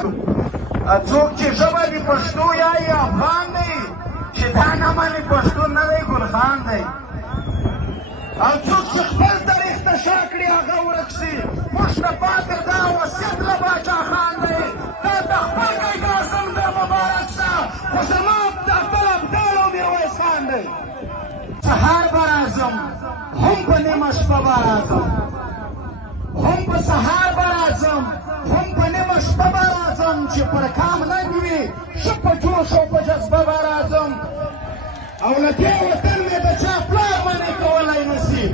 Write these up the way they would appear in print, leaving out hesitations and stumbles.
څوک چې ژبه د پښتو یایي افغان دی چې دا نه مني پښتون نه دی ګلخان دی او څوک چې خپل تاریخ ته شا کړي هغه ورک شي موږ ته پاتې دا وصیت له باچا خان دی دا د خپل قاید اعظم دی مبارک شه خو زما خپل ابدال او میرویس خان دی سهار به راځم هم په نیمه شپه به راځم هم په سهار به راځم هم په نیمه شپه به راځم چې پر کام ننګ وي ښه په جوش او په جذبه به راځم او له دې وطن مې د چا پلار منې کولی نشي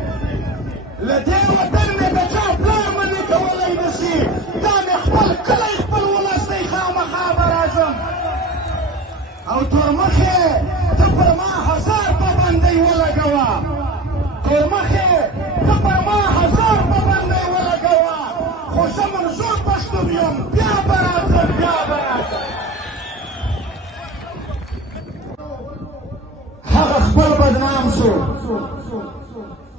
له دې وطن مې د چا پلار منې کولی نشي دا مې خپل کلی خپل ولس دی خامخا به راځم او تورمخې ته پر ما هزار پابندۍ ولګوه تورمخې ته پر ما هزار پابندۍ ولګوه خو زه منظور پښتون یم بیا به راځم بیا به راځم هغه خپل بدنام شو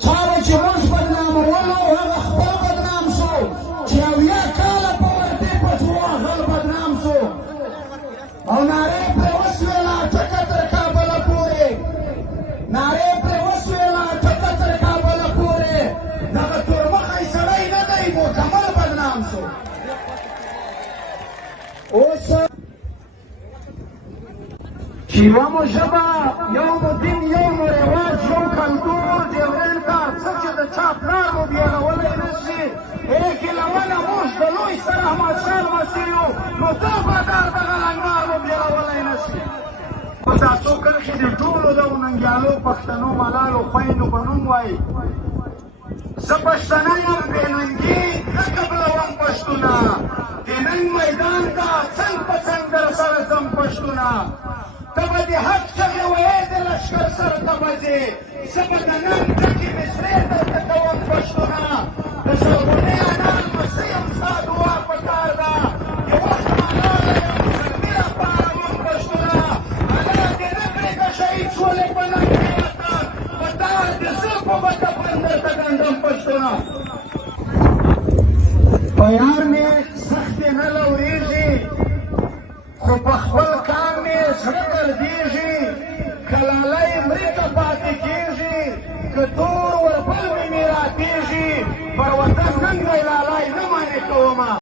چاره چې موږ بدنامولو هغه خپل بدنام شو چې اویا کاله په وردۍ پټو هغه بدنام شو او نارې پرې وسوېله ټکه تر کابله پورې نارې پرې وسوېله ټکه تر کابله پورې دغه تورمخی سړی نه دی مکمل بدنام شو اوس چې یوه مو ژبه یو مو دین یو مو رواج یو کلتور ډیورنډ کار څه چې د چا پلار مو بېلولی نه شي ایکې لونه موږ د لوی سر احمدشاه لمسي یو نو دا بادار دغه لنګار مو بېلولی نه شي خو دا څو کرښې د ټولو دغو ننګیالو پښتنو ملالو خویندو په نوم وایي زه پښتنه یم بې ننګي نه قبلوم پښتونه د ننګ میدان ته څنګ په څنګ در سره ځم پښتونه ته به د حق چغې ویې د لښکر سره ته به ځې زه به د ننګ ډکې مصرې درته کوم پښتونه د زرغونې انا لمسۍ یم ستا دعا پکار ده د وخت ملاله یم زلمي راپاروم پښتونه انا دې نه پرېږده شهید شولې په ننګ پرېوته په تا د زلفو به دفن درته ګنډم پښتونه په یار مې سختې نه لورېږي خو په خپل کار مې زړه دردېږي که لالی مري ته پاتې کېږي که تور وربل مې راتېږي پر وطن ننګ دی لالی نه منې کومه